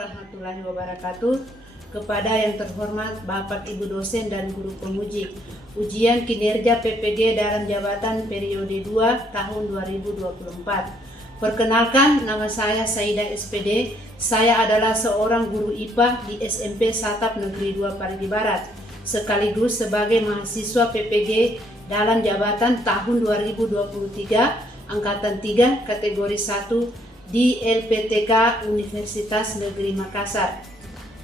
warahmatullahi wabarakatuh. Kepada yang terhormat Bapak Ibu dosen dan guru penguji, ujian kinerja PPG dalam jabatan periode 2 tahun 2024. Perkenalkan, nama saya Saida SPD. Saya adalah seorang guru IPA di SMP Satap Negeri 2 Parigi Barat, sekaligus sebagai mahasiswa PPG dalam jabatan tahun 2023 angkatan 3 kategori 1 di LPTK Universitas Negeri Makassar.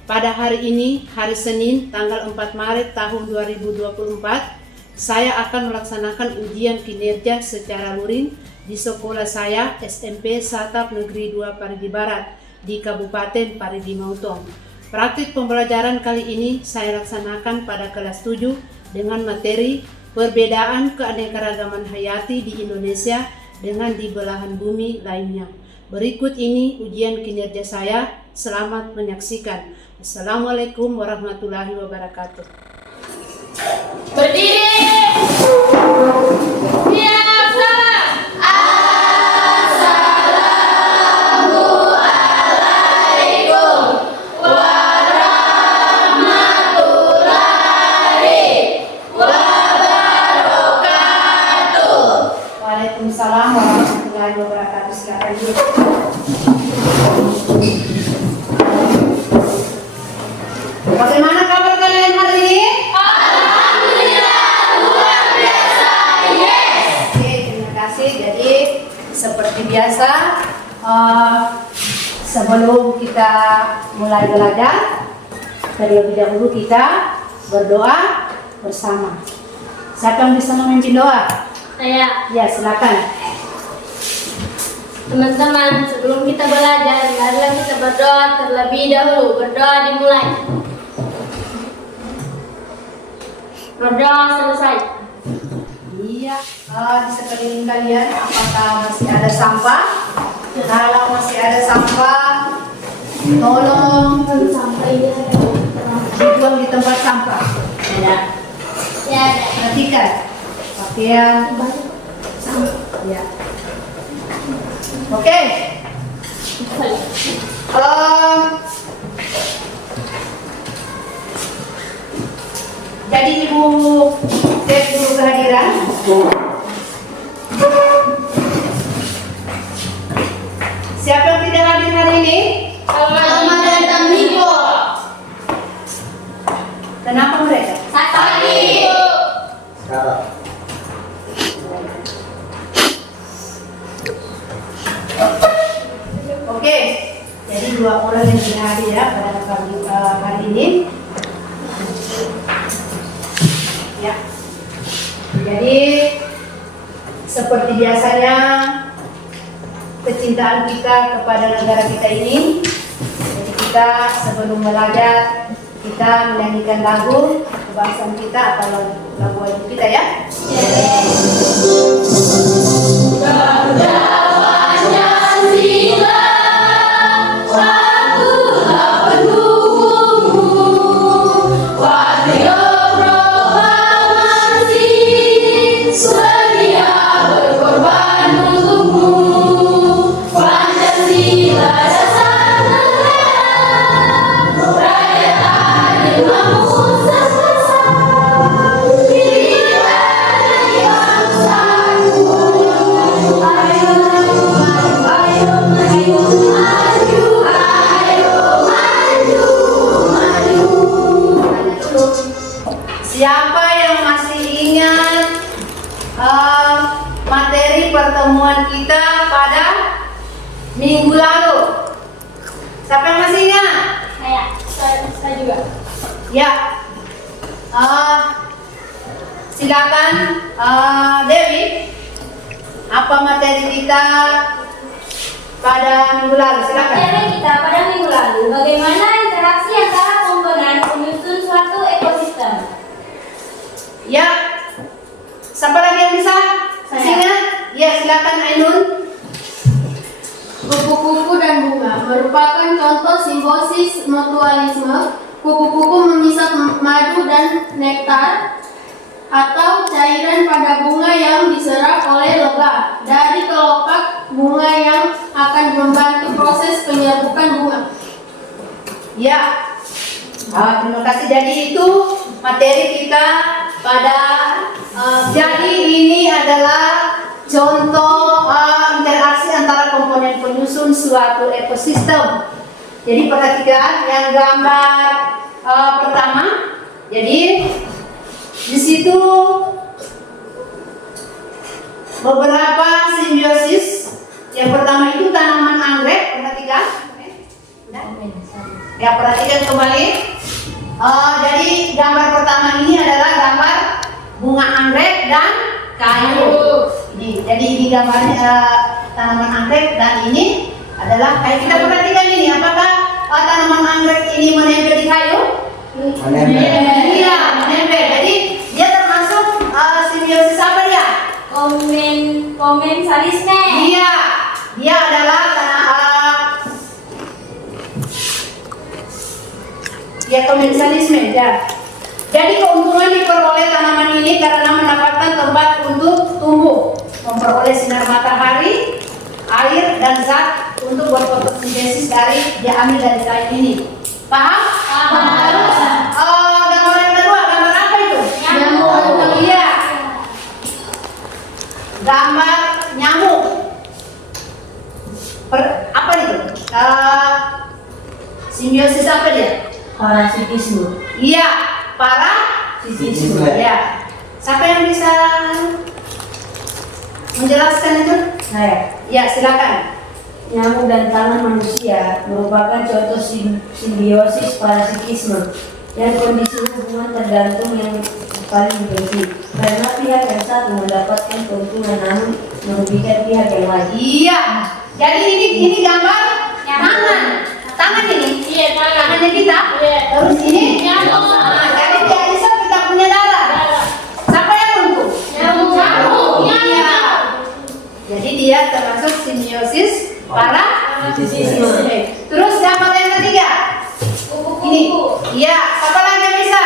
Pada hari ini, hari Senin, tanggal 4 Maret tahun 2024, saya akan melaksanakan ujian kinerja secara luring di sekolah saya SMP Satap Negeri 2 Parigi Barat di Kabupaten Parigi Motong. Praktik pembelajaran kali ini saya laksanakan pada kelas 7 dengan materi perbedaan keanekaragaman hayati di Indonesia dengan di belahan bumi lainnya. Berikut ini ujian kinerja saya. Selamat menyaksikan. Assalamualaikum warahmatullahi wabarakatuh. Berdiri. Siap salam. Assalamualaikum warahmatullahi wabarakatuh. Waalaikumsalam warahmatullahi wabarakatuh. Silakan dulu. Bagaimana kabar kalian hari ini? Alhamdulillah, luar biasa. Yes. Oke, terima kasih. Jadi seperti biasa, sebelum kita mulai belajar, terlebih dahulu kita berdoa bersama. Siapa yang bisa memimpin doa? Saya, Ya, silakan. teman-teman, sebelum kita belajar, marilah kita berdoa terlebih dahulu. Berdoa dimulai. Berdoa selesai. Iya, di sekeliling kalian apakah masih ada sampah? Kalau masih ada sampah, tolong dibuang di tempat sampah. Ya, ada. Perhatikan pakaian sampah. Ya. Oke. Jadi Ibu cek dulu kehadiran. Siapa yang tidak hadir hari ini? Selamat datang Minggu. Kenapa mereka? Sakit. Oke. Jadi 2 orang yang tidak hadir ya pada hari ini. Ya. Jadi seperti biasanya kecintaan kita kepada negara kita ini. Jadi kita sebelum belajar kita menyanyikan lagu kebangsaan kita atau lagu wajib kita ya. Garuda Pancasila, satulah pendukungmu, Patrio Proklamasi, sedia berkorban untukmu. Pancasila dasar negara, rakyat adil makmur sesama, dirilah dari bangsaku. Ayo maju, maju. Siapa yang masih ingat materi pertemuan kita pada minggu lalu? Siapa yang masih ingat? Saya juga. Ya. Silakan Dewi. Apa materi kita pada minggu lalu? Silakan. Materi kita pada minggu lalu, bagaimana interaksi antara komponen penyusun suatu ekosistem. Ya. Siapa lagi yang bisa? Saya. Ingat? Ya, silakan Ainun. Kupu-kupu dan bunga merupakan contoh simbiosis mutualisme. Kupu-kupu mengisap madu dan nektar atau cairan pada bunga yang diserap oleh lebah dari kelopak bunga yang akan membantu proses penyerbukan bunga. Ya, terima kasih. Jadi itu materi kita pada jadi ini adalah contoh interaksi antara komponen penyusun suatu ekosistem. Jadi perhatikan yang gambar pertama. Jadi di situ beberapa simbiosis. Yang pertama itu tanaman anggrek, perhatikan. Ya, perhatikan kembali. Jadi gambar pertama ini adalah gambar bunga anggrek dan kayu. Jadi ini gambarnya tanaman anggrek dan ini adalah kayu. Kita perhatikan ini, apakah tanaman anggrek ini menempel di kayu? Menempel. Iya, menempel. Jadi dia termasuk simbiosis apa dia? Komensalisme. Iya, dia adalah komensalisme ya. Jadi keuntungan diperoleh tanaman ini karena mendapatkan tempat untuk tumbuh, memperoleh sinar matahari, air dan zat untuk berfotosintesis dari diambil dari kayu ini. Paham? Terus gambar yang kedua, gambar apa itu? Nyamuk. Iya. Gambar nyamuk. Apa itu? Simbiosis apa dia? Parasitisme. Iya, parasitisme. Ya. Siapa yang bisa menjelaskan itu? Saya. Ya, silakan. Nyamuk dan tangan manusia merupakan contoh simbiosis parasitisme yang kondisi hubungan tergantung yang paling penting karena pihak yang satu mendapatkan keuntungan namun merugikan pihak yang lain. Iya. Jadi ini gambar tangan. Tangan ini. Iya, Tangannya kita. Iya. Terus ini Nyamuk. jadi dia bisa kita punya darah. Siapa yang untung? Nyamuk. Iya. Jadi dia termasuk simbiosis parasitisme. Terus gambar yang ketiga. Ini. Iya, siapa lagi yang bisa?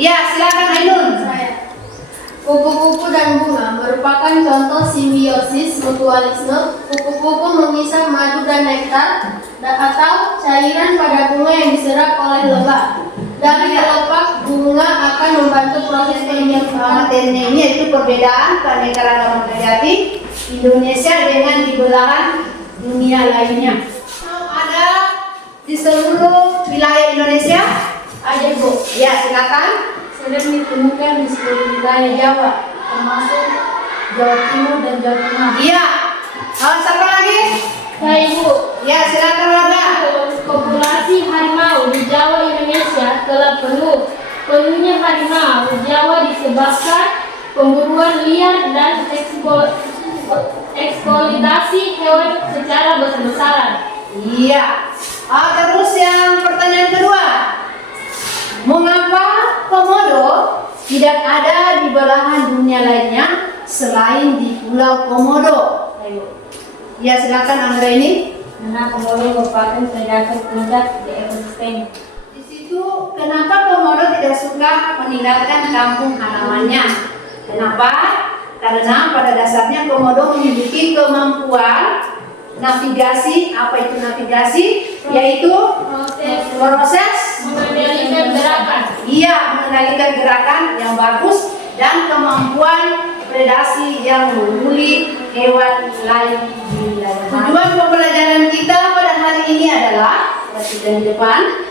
Iya, silakan Ainun. Kupu-kupu dan bunga merupakan contoh simbiosis mutualisme. Kupu-kupu mengisap madu dan nektar atau cairan pada bunga yang diserap oleh lebah. Dari kelopak bunga akan membantu proses penyerapan. Materinya ini yaitu perbedaan keanekaragaman hayati Indonesia dengan di belahan dunia lainnya. Ada di seluruh wilayah Indonesia? Ada Bu. Ya, silakan. Sering ditemukan di seluruh wilayah Jawa, termasuk Jawa Timur dan Jawa Tengah. Iya. Siapa lagi? Saya Ibu. Ya, silakan Warga. Populasi harimau di Jawa Indonesia telah penuh. Penuhnya harimau di Jawa disebabkan pemburuan liar dan eksploitasi hewan secara besar-besaran. Iya. Terus yang pertanyaan kedua. Mengapa komodo tidak ada di belahan dunia lainnya selain di Pulau Komodo? Ya, silakan Anggra ini. Karena komodo merupakan predator puncak di ekosistem. Di situ kenapa komodo tidak suka meninggalkan kampung halamannya? Kenapa? Karena pada dasarnya komodo memiliki kemampuan navigasi. Apa itu navigasi? Yaitu proses Mengendalikan gerakan. Iya, mengendalikan gerakan yang bagus dan kemampuan predasi yang membuli hewan lain di wilayah. Tujuan pembelajaran kita pada hari ini adalah seperti di depan,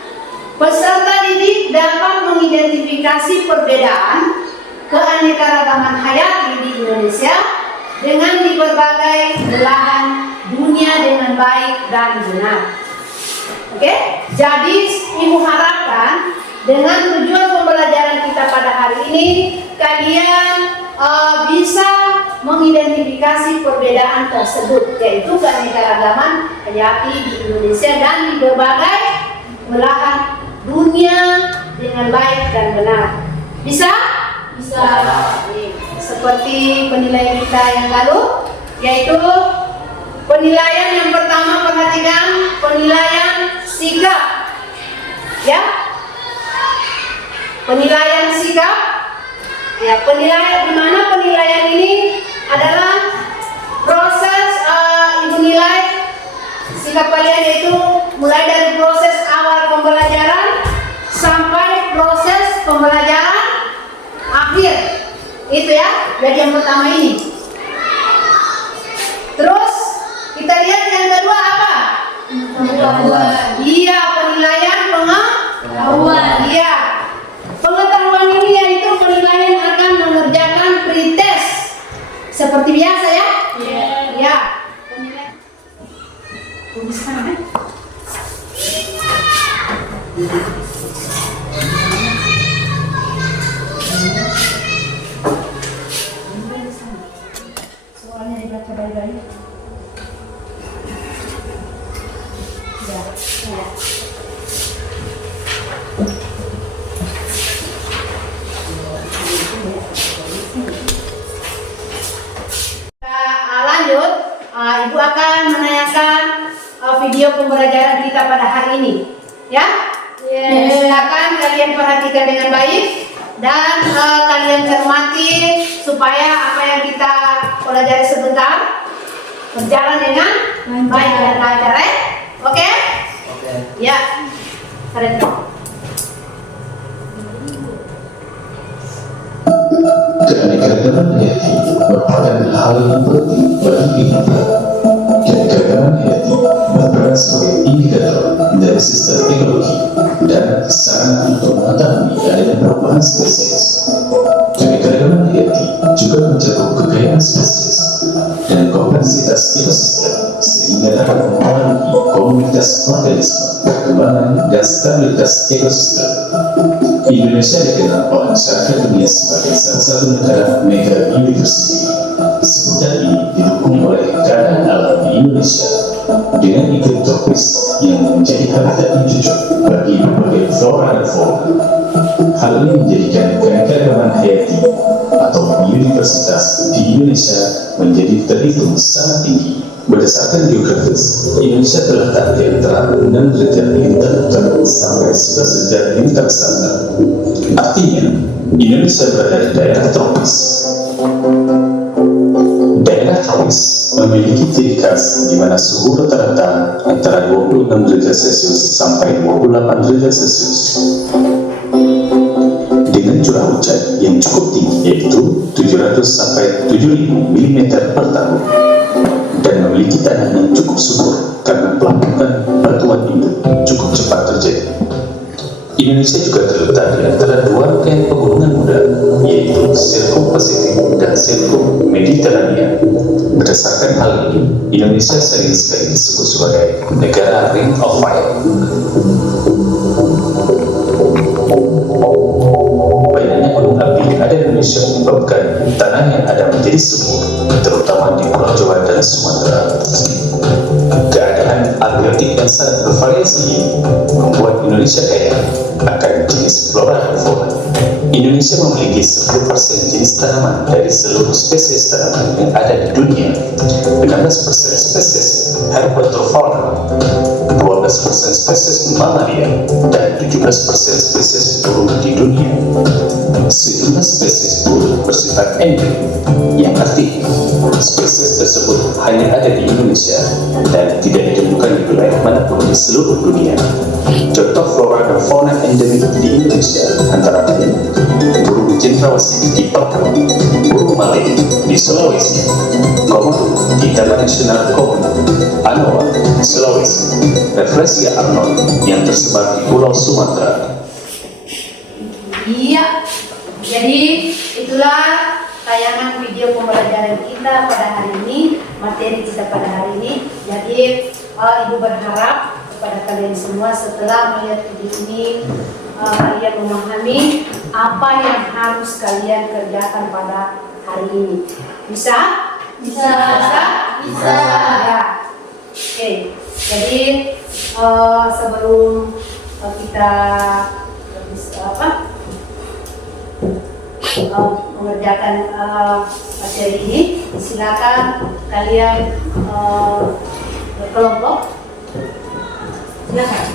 peserta didik dapat mengidentifikasi perbedaan keanekaragaman hayati di Indonesia dengan di berbagai belahan dunia dengan baik dan benar. Oke, jadi Ibu harapkan dengan tujuan pembelajaran kita pada hari ini kalian bisa mengidentifikasi perbedaan tersebut, yaitu keanekaragaman hayati di Indonesia dan di berbagai belahan dunia dengan baik dan benar. Bisa? Bisa. Seperti penilaian kita yang lalu, yaitu penilaian yang pertama, perhatikan penilaian sikap. Ya, penilaian sikap. Ya, penilaian di mana penilaian ini adalah proses Ibu nilai sikap kalian, yaitu mulai dari proses awal pembelajaran sampai proses pembelajaran akhir. Itu ya, jadi yang pertama ini. Terus kita lihat yang kedua apa? Pengetahuan. Iya, penilaian pengetahuan. Iya. Pengetahuan ini yaitu penilaian akan mengerjakan pretest. Seperti biasa ya? Iya. Ya. Penilaian. Tuliskan. Soalnya dibaca baik-baik. Ya, ya. Lanjut, Ibu akan menanyakan video pembelajaran kita pada hari ini, ya? Silakan kalian perhatikan dengan baik dan kalian cermati supaya apa yang kita pelajari sebentar berjalan dengan baik dan lancar, ya? Oke? Ya. Kalian. Keanekaragaman hayati merupakan hal yang penting bagi kita. Keanekaragaman hayati berperan sebagai indikator dari sistem ekologi dan sarana untuk mengetahui adanya perubahan spesies. Keanekaragaman hayati juga mencakup kekayaan spesies dan kompleksitas ekosistem sehingga dapat mempengaruhi komunitas organisme, perkembangan dan stabilitas ekosistem. Indonesia dikenal oleh masyarakat dunia sebagai salah satu negara mega biodiversity. Sebutan ini didukung oleh keadaan alam di Indonesia dengan iklim tropis yang menjadi habitat yang cocok bagi berbagai flora dan fauna. Hal ini menjadikan keanekaragaman hayati atau biodiversitas di Indonesia menjadi terhitung sangat tinggi. Berdasarkan geografis, Indonesia terletak di antara 6 derajat lintang utara sampai 11 derajat lintang selatan. Artinya, Indonesia berada di daerah tropis. Daerah tropis memiliki ciri khas di mana suhu rata-rata antara 26 derajat Celcius sampai 28 derajat Celcius. Dengan curah hujan yang cukup tinggi yaitu 700 sampai 7000 mm per tahun. Dan memiliki tanah yang cukup subur karena pelapukan batuan induk cukup cepat terjadi. Indonesia juga terletak di antara dua rangkaian pegunungan muda, yaitu Sirkum Pasifik dan Sirkum Mediterania. Berdasarkan hal ini, Indonesia sering sekali disebut sebagai negara Ring of Fire. Banyaknya gunung api ada di Indonesia menyebabkan tanah yang ada menjadi subur, terutama di Pulau Jawa dan Sumatera. Keadaan abiotik yang sangat bervariasi ini membuat Indonesia kaya akan jenis flora dan fauna. Indonesia memiliki 10% jenis tanaman dari seluruh spesies tanaman yang ada di dunia, 16% spesies herpetofauna, 12% spesies mamalia, dan 17% spesies burung di dunia. Sejumlah spesies burung bersifat endemik, yang artinya spesies tersebut hanya ada di Indonesia dan tidak ditemukan di wilayah manapun di seluruh dunia. Contoh flora dan fauna endemik di Indonesia antara lain burung cendrawasih di Papua, burung maleo di Sulawesi, komodo di Taman Nasional Komodo, anoa di Sulawesi, Rafflesia arnold yang tersebar di Pulau Sumatera. Iya. Jadi itulah tayangan video pembelajaran kita pada hari ini, materi kita pada hari ini. Jadi Ibu berharap kepada kalian semua setelah melihat video ini kalian memahami apa yang harus kalian kerjakan pada hari ini. Bisa? Bisa. Bisa. Ya. Oke. Jadi sebelum kita mengerjakan materi ini, silakan kalian berkelompok. Silakan.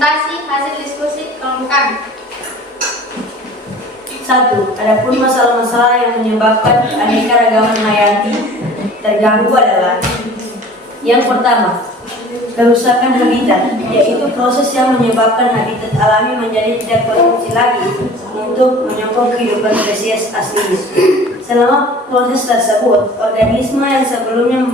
presentasi hasil diskusi kelompok kami. 1. Adapun masalah-masalah yang menyebabkan keanekaragaman hayati terganggu adalah: yang pertama, kerusakan habitat, yaitu proses yang menyebabkan habitat alami menjadi tidak berfungsi lagi untuk menyokong kehidupan spesies aslinya. Selama proses tersebut, organisme yang sebelumnya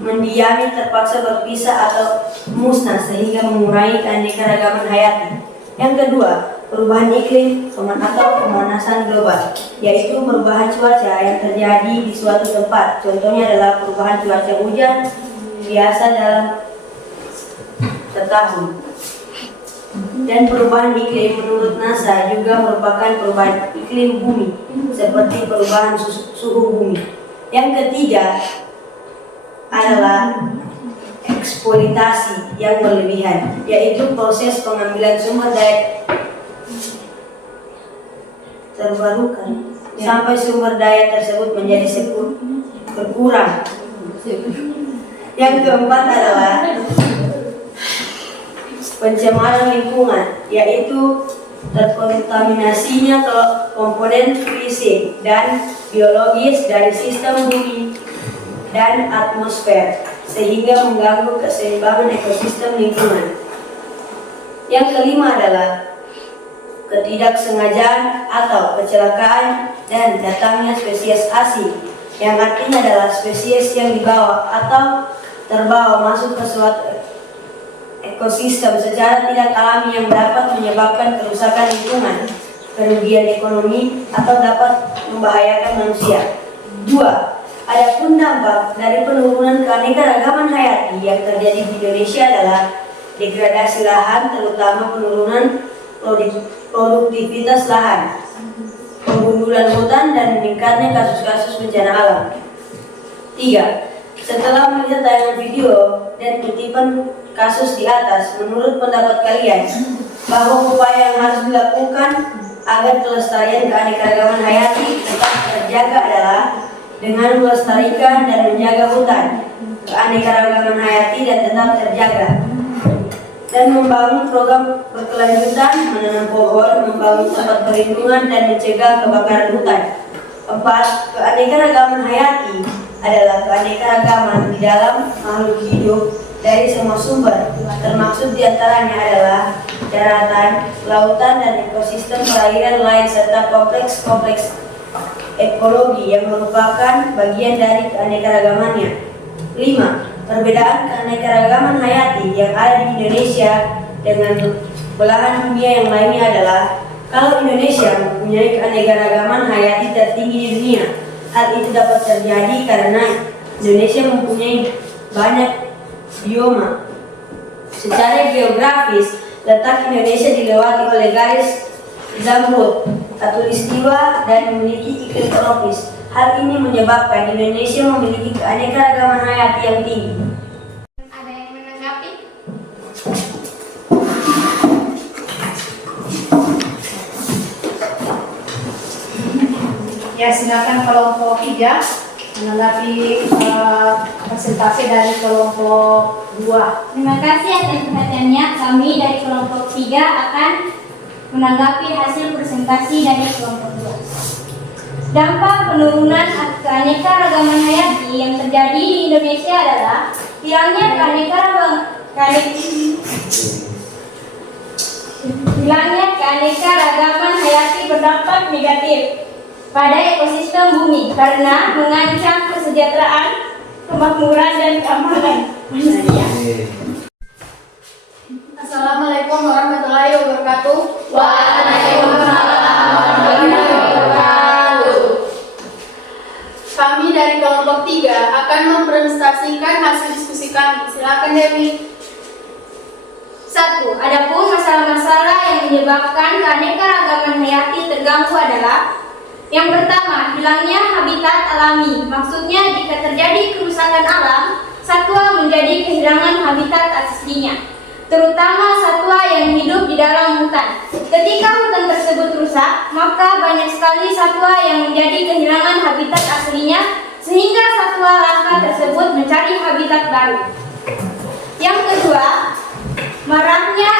mendiami terpaksa berpisah atau musnah sehingga mengurangi keanekaragaman hayati. Yang kedua, perubahan iklim atau pemanasan global, yaitu perubahan cuaca yang terjadi di suatu tempat. Contohnya adalah perubahan cuaca hujan biasa dalam setahun. Dan perubahan iklim menurut NASA juga merupakan perubahan iklim bumi, seperti perubahan suhu bumi. Yang ketiga adalah eksploitasi yang berlebihan, yaitu proses pengambilan sumber daya terbarukan sampai sumber daya tersebut menjadi berkurang. Yang keempat adalah pencemaran lingkungan, yaitu terkontaminasinya komponen fisik dan biologis dari sistem bumi dan atmosfer, sehingga mengganggu keseimbangan ekosistem lingkungan. Yang kelima adalah ketidaksengajaan atau kecelakaan dan datangnya spesies asing, yang artinya adalah spesies yang dibawa atau terbawa masuk ke suatu ekosistem secara tidak alami yang dapat menyebabkan kerusakan lingkungan, kerugian ekonomi, atau dapat membahayakan manusia. 2. Adapun dampak dari penurunan keanekaragaman hayati yang terjadi di Indonesia adalah degradasi lahan, terutama penurunan produktivitas lahan, penggundulan hutan, dan meningkatnya kasus-kasus bencana alam. 3. Setelah melihat tayangan video dan kutipan kasus di atas, menurut pendapat kalian bahwa upaya yang harus dilakukan agar kelestarian keanekaragaman hayati tetap terjaga adalah dengan melestarikan dan menjaga hutan, keanekaragaman hayati dan tetap terjaga, dan membangun program berkelanjutan, menanam pohon, membangun tempat perlindungan, dan mencegah kebakaran hutan. 4. Keanekaragaman hayati adalah keanekaragaman di dalam makhluk hidup dari semua sumber, termaksud diantaranya adalah daratan, lautan, dan ekosistem perairan lain, serta kompleks ekologi yang merupakan bagian dari keanekaragamannya. 5. Perbedaan keanekaragaman hayati yang ada di Indonesia dengan belahan dunia yang lainnya adalah: kalau Indonesia mempunyai keanekaragaman hayati tertinggi di dunia, hal itu dapat terjadi karena Indonesia mempunyai banyak bioma. Secara geografis, letak Indonesia dilewati oleh garis Zamrud Khatulistiwa dan memiliki iklim tropis. Hal ini menyebabkan Indonesia memiliki keanekaragaman hayati yang tinggi. Ada yang menanggapi? Ya, silakan kelompok 3 menanggapi presentasi dari kelompok 2. Terima kasih atas perhatiannya. Kami dari kelompok 3 akan menanggapi hasil presentasi dari kelompok 2. Dampak penurunan keanekaragaman hayati yang terjadi di Indonesia adalah hilangnya keanekaragaman hayati berdampak negatif pada ekosistem bumi karena mengancam kesejahteraan, kemakmuran, dan keamanan manusia. Assalamualaikum warahmatullahi wabarakatuh. Waalaikumsalam warahmatullahi wabarakatuh. Kami dari kelompok 3 akan mempresentasikan hasil diskusi kami. Silakan Dewi. 1. Adapun masalah-masalah yang menyebabkan keanekaragaman hayati terganggu adalah: yang pertama, hilangnya habitat alami. Maksudnya, jika terjadi kerusakan alam, satwa menjadi kehilangan habitat aslinya, terutama satwa yang hidup di dalam hutan. Ketika hutan tersebut rusak, maka banyak sekali satwa yang menjadi kehilangan habitat aslinya, sehingga satwa langka tersebut mencari habitat baru. Yang kedua, maraknya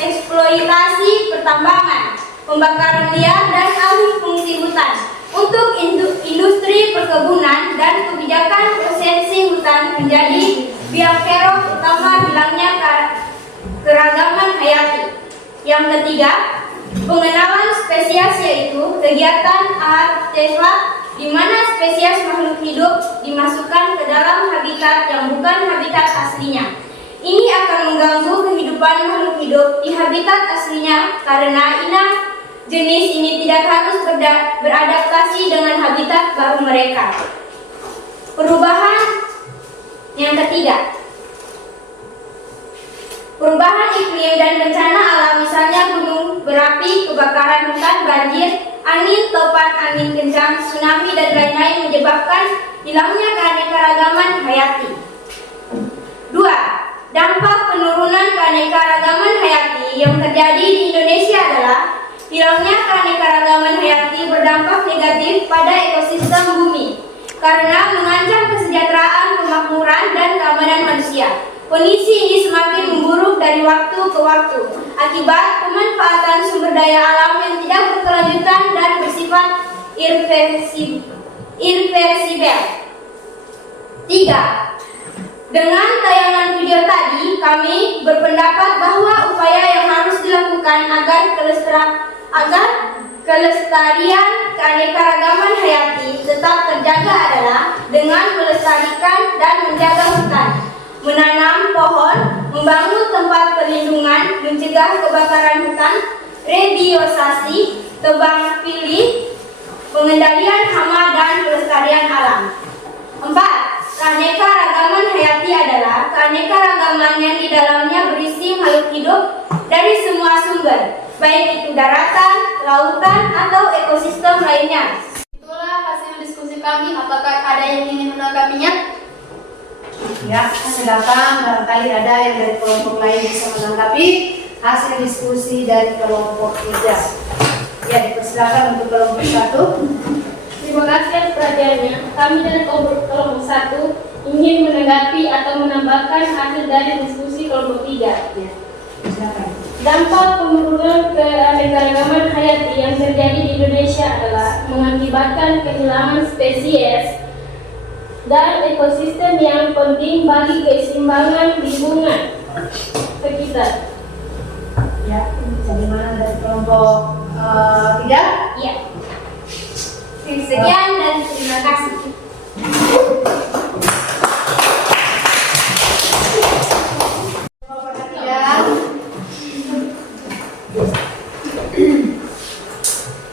eksploitasi pertambangan, pembakaran liar dan alih fungsi hutan untuk industri perkebunan dan kebijakan esensi hutan menjadi biang kerok utama hilangnya keragaman hayati. Yang ketiga, pengenalan spesies, yaitu kegiatan artefak di mana spesies makhluk hidup dimasukkan ke dalam habitat yang bukan habitat aslinya. Ini akan mengganggu kehidupan makhluk hidup di habitat aslinya karena inang jenis ini tidak harus beradaptasi dengan habitat baru mereka. Perubahan yang ketiga, perubahan iklim dan bencana alam, misalnya gunung berapi, kebakaran hutan, banjir, angin topan, angin kencang, tsunami, dan lain-lain menyebabkan hilangnya keanekaragaman hayati. 2. Dampak penurunan keanekaragaman hayati yang terjadi di Indonesia adalah hilangnya keanekaragaman hayati berdampak negatif pada ekosistem bumi karena mengancam kesejahteraan, kemakmuran, dan keamanan manusia. Kondisi ini semakin memburuk dari waktu ke waktu akibat pemanfaatan sumber daya alam yang tidak berkelanjutan dan bersifat irreversibel. 3. Dengan tayangan video tadi, kami berpendapat bahwa upaya yang harus dilakukan agar kelestarian keanekaragaman hayati tetap terjaga adalah dengan melestarikan dan menjaga hutan, menanam pohon, membangun tempat perlindungan, mencegah kebakaran hutan, rebiorsasi, tebang pilih, pengendalian hama, dan pelestarian alam. 4. Keanekaragaman hayati adalah keanekaragaman yang di dalamnya berisi makhluk hidup dari semua sumber, baik itu daratan, lautan, atau ekosistem lainnya. Itulah hasil diskusi kami. Apakah ada yang ingin menanggapinya? Ya, silakan, barangkali ada yang dari kelompok lain bisa menanggapi hasil diskusi dari kelompok 3. Ya, dipersilakan untuk kelompok 1. Terima kasih atas perhatiannya. Kami dari kelompok 1 ingin menanggapi atau menambahkan hasil dari diskusi kelompok 3. Ya, silakan. Dampak penurunan keanekaragaman hayati yang terjadi di Indonesia adalah mengakibatkan kehilangan spesies dan ekosistem yang penting bagi keseimbangan lingkungan sekitar. Ya, bagaimana dari kelompok 3? Iya. Sekian dan terima kasih.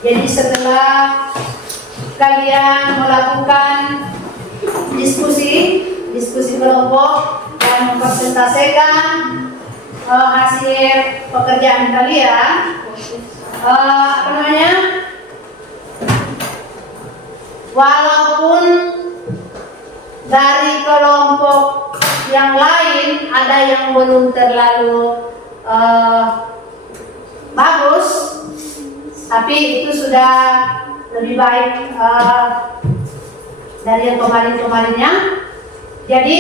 Jadi setelah kalian melakukan diskusi kelompok dan mempresentasikan hasil pekerjaan kalian, walaupun dari kelompok yang lain ada yang belum terlalu bagus, tapi itu sudah lebih baik dari yang kemarin-kemarinnya. Jadi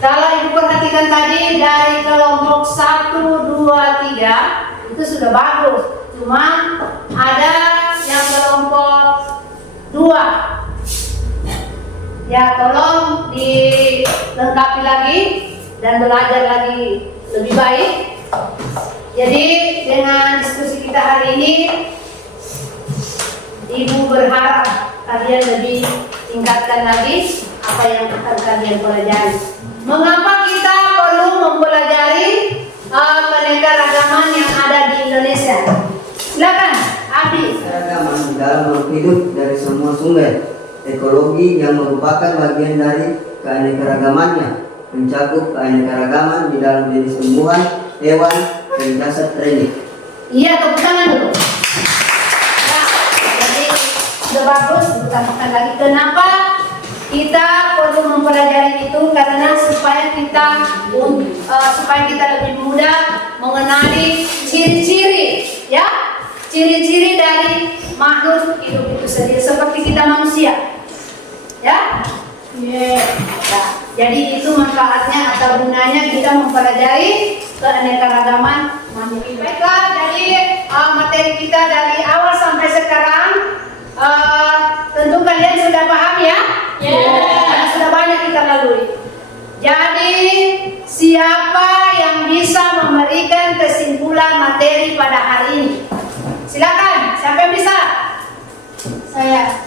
kalau ibu perhatikan tadi dari kelompok 1, 2, 3 itu sudah bagus. Cuma ada yang kelompok 2. Ya, tolong dilengkapi lagi dan belajar lagi lebih baik. Jadi dengan diskusi kita hari ini, ibu berharap kalian lebih tingkatkan lagi apa yang akan kalian pelajari. Mengapa kita perlu mempelajari keanekaragaman yang ada di Indonesia? Silakan, Abdi. Keragaman di dalam makhluk hidup dari semua sumber ekologi yang merupakan bagian dari keanekaragamannya, mencakup keanekaragaman di dalam jenis tumbuhan, hewan, dan jasad terendek. Iya, tepuk tangan dulu. Nah, jadi sudah bagus, ditambahkan lagi. Kenapa kita perlu mempelajari itu? Karena supaya kita lebih mudah mengenali ciri-ciri, ya, ciri-ciri dari makhluk hidup itu sendiri, seperti kita manusia, ya. Ya, jadi itu manfaatnya atau gunanya kita mempelajari keanekaragaman manusia. Baiklah, jadi materi kita dari awal sampai sekarang tentu kalian sudah paham ya? Karena sudah banyak kita lalui. Jadi siapa yang bisa memberikan kesimpulan materi pada hari ini? Silakan, siapa yang bisa? Saya.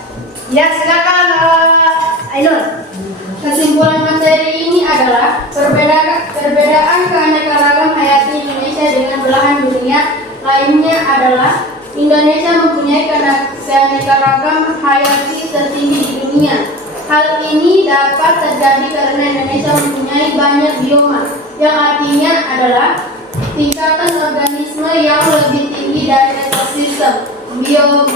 Ya, silakan Ainul. Kesimpulan materi ini adalah perbedaan keanekaragaman hayati Indonesia dengan belahan dunia lainnya adalah Indonesia mempunyai keanekaragaman hayati tertinggi di dunia. Hal ini dapat terjadi karena Indonesia mempunyai banyak bioma, yang artinya adalah tingkatan organisme yang lebih tinggi dari ekosistem.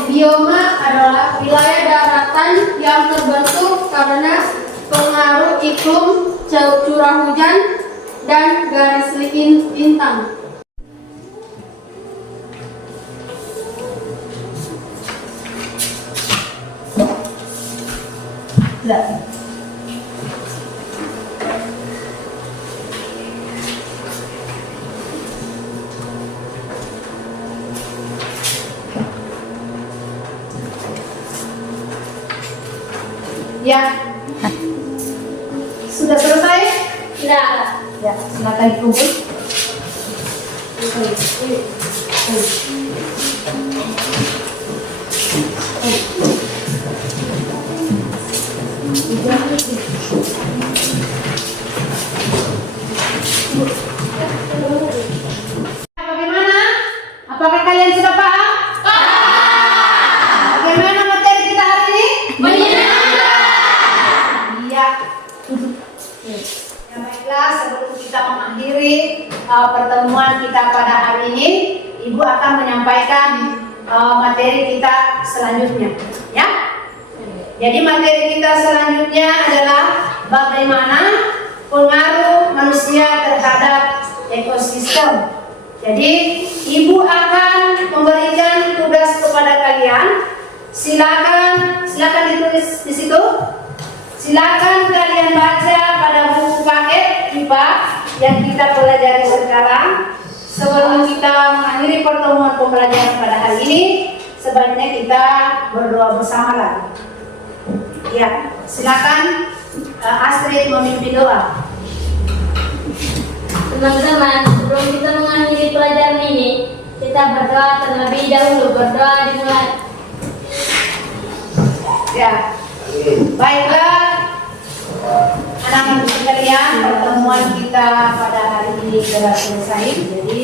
Bioma adalah wilayah daratan yang terbentuk karena pengaruh iklim, curah hujan, dan garis lintang. Ya, sudah selesai? Tidak. Ya, silakan dikumpul. Bagaimana? Apakah kalian sudah paham? Bagaimana materi kita hari ini? Iya. Ya, baiklah, sebelum kita mengakhiri pertemuan kita pada hari ini, Ibu akan menyampaikan materi kita selanjutnya, ya. Jadi materi kita selanjutnya adalah bagaimana pengaruh manusia terhadap ekosistem. Jadi Ibu akan memberikan tugas kepada kalian. Silakan ditulis di situ. Silakan kalian baca pada buku paket IPA yang kita pelajari sekarang. Sebelum kita mengakhiri pertemuan pembelajaran pada hari ini, sebaiknya kita berdoa bersama lagi. Ya, silakan Astrid memimpin doa. Teman-teman, sebelum kita mengakhiri pelajaran ini, kita berdoa terlebih dahulu. Berdoa dimulai. Ya, baiklah anak-anak sekalian, pertemuan kita pada hari ini telah selesai. Jadi